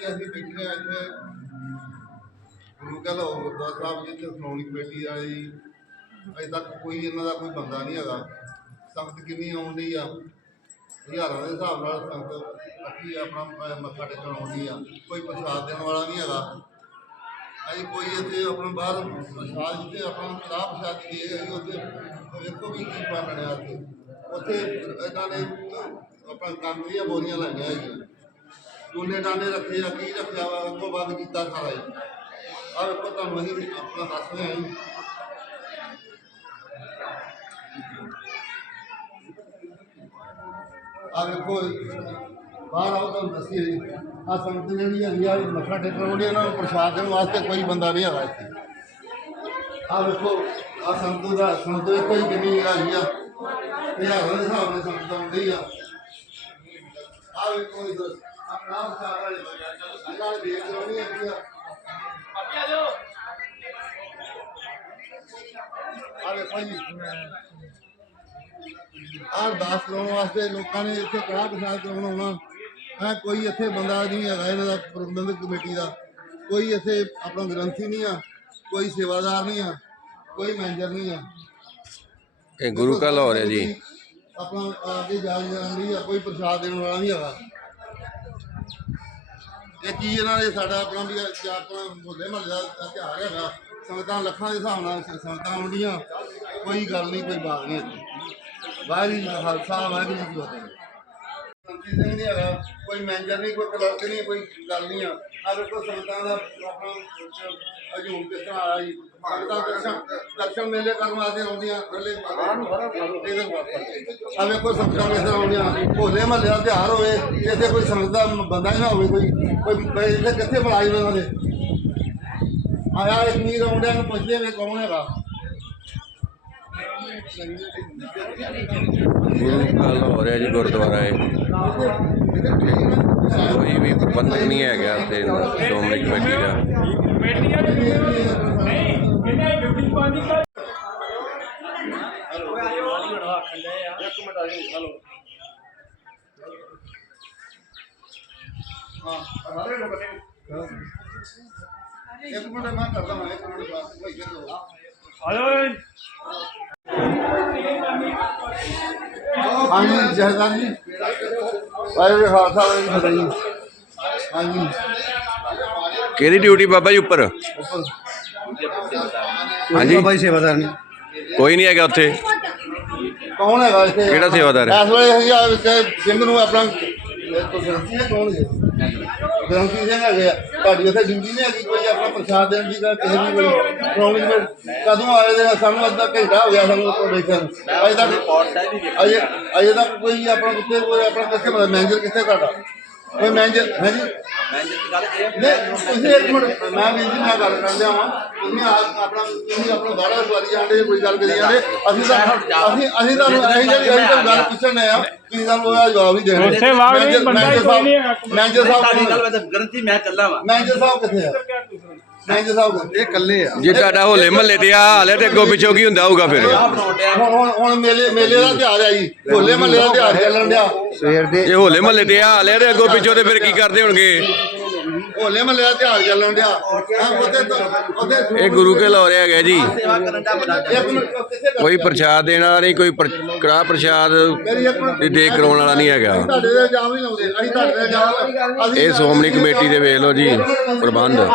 ਜੀ ਅਸੀਂ ਬੈਠੇ ਹਾਂ ਇੱਥੇ, ਗੁਰੂ ਕਾ ਲੋ ਗੁਰਦੁਆਰਾ ਸਾਹਿਬ ਜੀ ਸ਼੍ਰੋਮਣੀ ਕਮੇਟੀ ਵਾਲੀ, ਅਜੇ ਤੱਕ ਕੋਈ ਇਹਨਾਂ ਦਾ ਕੋਈ ਬੰਦਾ ਨਹੀਂ ਹੈਗਾ। ਸੰਗਤ ਕਿੰਨੀ ਆਉਂਦੀ ਆ? ਹਜ਼ਾਰਾਂ ਦੇ ਹਿਸਾਬ ਨਾਲ ਸੰਗਤ ਅੱਠੀ ਆਪਣਾ ਮੱਥਾ ਟੇਕਣ ਆਉਂਦੀ ਆ। ਕੋਈ ਪ੍ਰਸਾਦ ਦੇਣ ਵਾਲਾ ਨਹੀਂ ਹੈਗਾ। ਅਜੇ ਕੋਈ ਇੱਥੇ ਆਪਣਾ ਬਾਹਰ ਪ੍ਰਸਾਦ ਜਿੱਥੇ ਆਪਣਾ ਕੜਾਹ ਪ੍ਰਸਾਦ ਦੇ ਅਸੀਂ ਉੱਥੇ ਵੇਖੋ ਵੀ ਕੀ ਪਾ ਉੱਥੇ ਉੱਥੇ ਇਹਨਾਂ ਨੇ ਆਪਣਾ ਕੰਮ ਦੀਆਂ ਬੋਰੀਆਂ ਲਾਈਆਂ ਹੈਗੀਆਂ ਚੂਨੇ ਡਾਂਡੇ ਰੱਖੇ ਆ, ਕੀ ਰੱਖਿਆ ਵਾ ਅੱਗੋਂ ਵੱਧ ਕੀਤਾ ਸਾਰਾ ਜੀ। ਆ ਵੇਖੋ, ਤੁਹਾਨੂੰ ਆਪਣਾ ਦੱਸ ਰਹੇ ਜੀ। ਆ ਵੇਖੋ ਬਾਹਰ ਆਓ, ਤੁਹਾਨੂੰ ਦੱਸੀਏ ਜੀ। ਆ ਸੰਗਤ ਜਿਹੜੀ ਹੈਗੀ ਆ ਮੱਥਾ ਟੇਕਣ ਵਾਲੀ ਇਹਨਾਂ ਨੂੰ ਪ੍ਰਸ਼ਾਦ ਦੇਣ ਵਾਸਤੇ ਕੋਈ ਬੰਦਾ ਨਹੀਂ ਹੈਗਾ ਇੱਥੇ। ਆ ਵੇਖੋ ਆ ਸੰਗਤ ਦਾ, ਸੰਗਤ ਵੇਖੋ ਜੀ ਕਿੰਨੀ ਹੈਗੀ ਆ। ਹਜ਼ਾਰਾਂ ਦੇ ਹਿਸਾਬ ਨਾਲ ਸੰਗਤ ਆਉਂਦੀ ਆ। ਆ ਵੇਖੋ ਇਧਰ ਆ ਨਾਮ ਸਾਰਾ ਇਹਨਾਂ ਨੇ ਦੇਖ ਲਾਉਣੀ ਹੈਗੀ ਆ ਆ ਵੇਖੋ ਜੀ ਆਹ ਅਰਦਾਸ ਕਰਾਉਣ ਵਾਸਤੇ ਲੋਕਾਂ ਨੇ ਇੱਥੇ ਕੜਾਹ ਪ੍ਰਸਾਦ ਕਰਾਉਣ ਆਉਣਾ ਹੈ ਕੋਈ ਇੱਥੇ ਬੰਦਾ ਨਹੀਂ ਹੈਗਾ ਇਹਨਾਂ ਦਾ ਪ੍ਰਬੰਧਕ ਕਮੇਟੀ ਦਾ। ਕੋਈ ਇੱਥੇ ਆਪਣਾ ਗ੍ਰੰਥੀ ਨਹੀਂ ਆ ਕੋਈ ਸੇਵਾਦਾਰ ਨਹੀਂ ਆ ਕੋਈ ਮੈਨੇਜਰ ਨਹੀਂ ਆ। ਇਹ ਗੁਰੂ ਕਾ ਲਾਹੌਰ ਹੈ ਜੀ। ਆਪਣਾ ਅੱਗੇ ਜਾ ਜਾਂਦੀ ਆ ਕੋਈ ਪ੍ਰਸਾਦ ਦੇਣ ਵਾਲਾ ਨਹੀਂ ਹੈਗਾ। ਇਹ ਚੀਜ਼ ਇਹਨਾਂ ਨੇ ਸਾਡਾ ਆਪਣਾ ਵੀ ਅੱਜ ਆਪਣਾ ਮੁੱਲੇ ਮਹੱਲੇ ਦਾ ਤਿਉਹਾਰ ਹੈਗਾ, ਸੰਗਤਾਂ ਲੱਖਾਂ ਦੇ ਹਿਸਾਬ ਨਾਲ ਸੰਗਤਾਂ ਆਉਂਦੀਆਂ, ਕੋਈ ਗੱਲ ਨਹੀਂ, ਕੋਈ ਬਾਤ ਨਹੀਂ ਇੱਥੇ। ਵਾਹਿਗੁਰੂ ਜੀ ਕਾ ਖਾਲਸਾ, ਵਾਹਿਗੁਰੂ ਜੀ ਕੀ ਫਤਿਹ। ਸਿੰਘ ਨਹੀਂ ਹੈਗਾ। ਕੋਈ ਮੈਨੇਜਰ ਨਹੀਂ ਕੋਈ ਕਲਰਕ ਨਹੀਂ ਕੋਈ ਗੱਲ ਨਹੀਂ ਆ। ਆ ਵੇਖੋ ਸੰਗਤਾਂ ਦਾ ਆਪਣਾ ਹਜੂਮ ਕਿਸ ਤਰ੍ਹਾਂ ਆਇਆ ਜੀ? ਸੰਗਤਾਂ ਦਰਸ਼ਨ ਦਰਸ਼ਨ ਮੇਲੇ ਕਰਨ ਵਾਸਤੇ ਆਉਂਦੀਆਂ ਥੱਲੇ ਆ ਵੇਖੋ ਸੰਗਤਾਂ ਕਿਸ ਤਰ੍ਹਾਂ ਆਉਂਦੀਆਂ। ਭੋਲੇ ਮਹੱਲੇ ਦਾ ਤਿਉਹਾਰ ਹੋਵੇ ਇੱਥੇ ਕੋਈ ਸੰਗਤ ਦਾ ਬੰਦਾ ਹੀ ਨਾ ਹੋਵੇ ਕੋਈ ਕੋਈ ਇੱਥੇ ਕਿੱਥੇ ਬੁਲਾਈ ਉਹਨਾਂ ਦੇ ਆਇਆ ਇੱਕ ਮੀਰ ਆਉਂਦਿਆਂ ਨੂੰ ਪੁੱਛਦੇ ਵੇ ਕੌਣ ਹੈਗਾ? ਗੁਰੂ ਕਾ ਲਾਹੌਰ ਹੈ ਜੀ ਗੁਰਦੁਆਰਾ ਹੈ ਕੋਈ ਵੀ ਪ੍ਰਬੰਧਕ ਨਹੀਂ ਹੈਗਾ ਇੱਥੇ ਸ਼੍ਰੋਮਣੀ ਕਮੇਟੀ ਦਾ ਕਮੇਟੀਆਂ ਦੇ ਨਹੀਂ ਇਹਨਾਂ ਦੀ। ਡਿਊਟੀ ਪਾਣੀ ਕਰ ਇੱਕ ਮਿੰਟ ਆ ਜੀ ਹਲੋ ਹਾਂ ਸਾਰੇ ਲੋਕ ਨੇ ਇੱਕ ਮਿੰਟ ਮੈਂ ਕਰਦਾ ਹਾਂ ਇੱਕ ਮਿੰਟ ਬਾਅਦ ਭਾਈ ਜੀ। ਲੋ ਆਇਓ ਹਾਂਜੀ ਜਹਦਾਰ ਜੀ। ਵਾਹਿਗੁਰੂ ਜੀ ਖਾਲਸਾ ਵਾਹਿਗੁਰੂ ਜੀ ਫਤਿਹ। ਜੀ ਹਾਂਜੀ। ਕਿਹਦੀ ਡਿਊਟੀ ਬਾਬਾ ਜੀ ਉੱਪਰ? ਹਾਂਜੀ। ਬਾਈ ਸੇਵਾਦਾਰ ਨੇ। ਕੋਈ ਨਹੀਂ ਹੈਗਾ ਉੱਥੇ। ਕੌਣ ਹੈਗਾ ਇੱਥੇ? ਕਿਹੜਾ ਸੇਵਾਦਾਰ ਹੈ? ਇਸ ਵੇਲੇ ਅਸੀਂ ਆ ਵਿੱਚ ਸਿੰਘ ਨੂੰ ਆਪਣਾ ਇਹ ਗ੍ਰੰਥੀ ਹੈ ਕੌਣ ਗ੍ਰੰਥੀ ਸਿੰਘ ਹੈਗੇ ਆ। ਤੁਹਾਡੀ ਉੱਥੇ ਡਿਊਟੀ ਨਹੀਂ ਹੈਗੀ ਕੋਈ ਆਪਣਾ ਪ੍ਰਸ਼ਾਦ ਦੇਣ ਦੀ ਤਾਂ ਕਿਸੇ ਦੀ ਕੋਈ ਸ਼੍ਰੋਮਣੀ ਕਮੇਟੀ ਕਦੋਂ ਆਏ ਦੇ? ਸਾਨੂੰ ਅੱਧਾ ਘੰਟਾ ਹੋ ਗਿਆ ਸਾਨੂੰ ਬੈਠੇ ਨੂੰ। ਅਜੇ ਤੱਕ ਅਜੇ ਅਜੇ ਤੱਕ ਕੋਈ ਆਪਣਾ ਕਿੱਥੇ ਕੋਈ ਆਪਣਾ ਕਿੱਥੇ ਮੈਨੇਜਰ ਕਿੱਥੇ ਤੁਹਾਡਾ? ਕੋਈ ਮੈਨੇਜਰ ਹੈ ਜੀ ਨਹੀਂ ਤੁਸੀਂ ਇੱਕ ਮਿੰਟ ਮੈਂ ਵੀ ਜੀ ਨਾਲ ਗੱਲ ਕਰ ਲਿਆ ਵਾਂ। ਤੁਸੀਂ ਆਪਣਾ ਤੁਸੀਂ ਆਪਣਾ ਦਾੜਾ ਵਾਰੀ ਜਾਂਦੇ ਕੋਈ ਗੱਲ ਕਰੀ ਜਾਂਦੇ। ਅਸੀਂ ਤਾਂ ਅਸੀਂ ਅਸੀਂ ਤਾਂ ਅਸੀਂ ਜਿਹੜੀ ਗੱਲ ਪੁੱਛਣ ਆਏ ਆ ਤੁਸੀਂ ਤਾਂ ਉਹਦਾ ਜਵਾਬ ਹੀ ਦੇਣਾ ਉੱਥੇ ਵਾਗ ਨਹੀਂ, ਮੈਨੇਜਰ- ਬੰਦਾ ਹੀ ਮੈਨੇਜਰ ਕੋਈ ਨਹੀਂ ਸਾਹਿਬ- ਹੈਗਾ। ਮੈਨੇਜਰ ਸਾਹਿਬ ਤੁਹਾਡੀ ਗੱਲ? ਵਿੱਚ ਗਰੰਟੀ ਮੈਂ ਚੱਲਾਂ ਵਾ। ਮੈਨੇਜਰ ਸਾਹਿਬ ਕਿੱਥੇ ਆ? ਸਾਹਿਬ? ਇਹ ਇਕੱਲੇ ਆ। ਜੇ ਤੁਹਾਡਾ ਹੋਲੇ ਮਹੱਲੇ ਤੇ ਆ ਹਾਲੇ ਤੇ ਅੱਗੋਂ ਪਿੱਛੋਂ ਕੀ ਹੁੰਦਾ ਹੋਊਗਾ ਫਿਰ? ਹੁਣ ਹੁਣ ਹੁਣ ਮੇਲੇ ਮੇਲੇ ਦਾ ਆ ਜੀ। ਹੋਲੇ ਮਹੱਲੇ ਦਾ ਤਿਉਹਾਰ ਚੱਲਣ ਡਿਆ। ਸਵੇਰ ਦੇ ਜੇ ਹੋਲੇ ਮਹੱਲੇ ਤੇ ਆ ਹਾਲੇ ਤੇ ਅੱਗੋਂ ਪਿੱਛੋਂ ਤੇ ਫਿਰ ਕੀ ਕਰਦੇ ਹੋਣਗੇ? ਹੋਲੇ ਮਹੱਲੇ ਦਾ ਤਿਉਹਾਰ ਚੱਲਣ ਡਿਆ ਹਾਂ ਉਹਦੇ ਤੋਂ ਉਹਦੇ ਇਹ ਗੁਰੂ ਕੇ ਲਾਹੌਰ ਹੈਗਾ ਜੀ ਸੇਵਾ ਕਰਨ ਦਾ ਕੋਈ ਪ੍ਰਸ਼ਾਦ ਦੇਣ ਵਾਲਾ ਨਹੀਂ ਕੋਈ ਪਰ- ਕੜਾਹ ਪ੍ਰਸ਼ਾਦ ਦੀ ਦੇਖ ਕਰਾਉਣ ਵਾਲਾ ਨਹੀਂ ਹੈਗਾ ਤੁਹਾਡੇ ਦੇ ਇਲਜ਼ਾਮ ਨਹੀਂ ਲਾਉਂਦੇ ਅਸੀਂ ਤੁਹਾਡੇ ਦੇ ਅਸੀਂ ਇਹ ਸ਼੍ਰੋਮਣੀ ਕਮੇਟੀ ਦੇ ਵੇਖ ਲਓ ਜੀ ਪ੍ਰਬੰਧ ਆ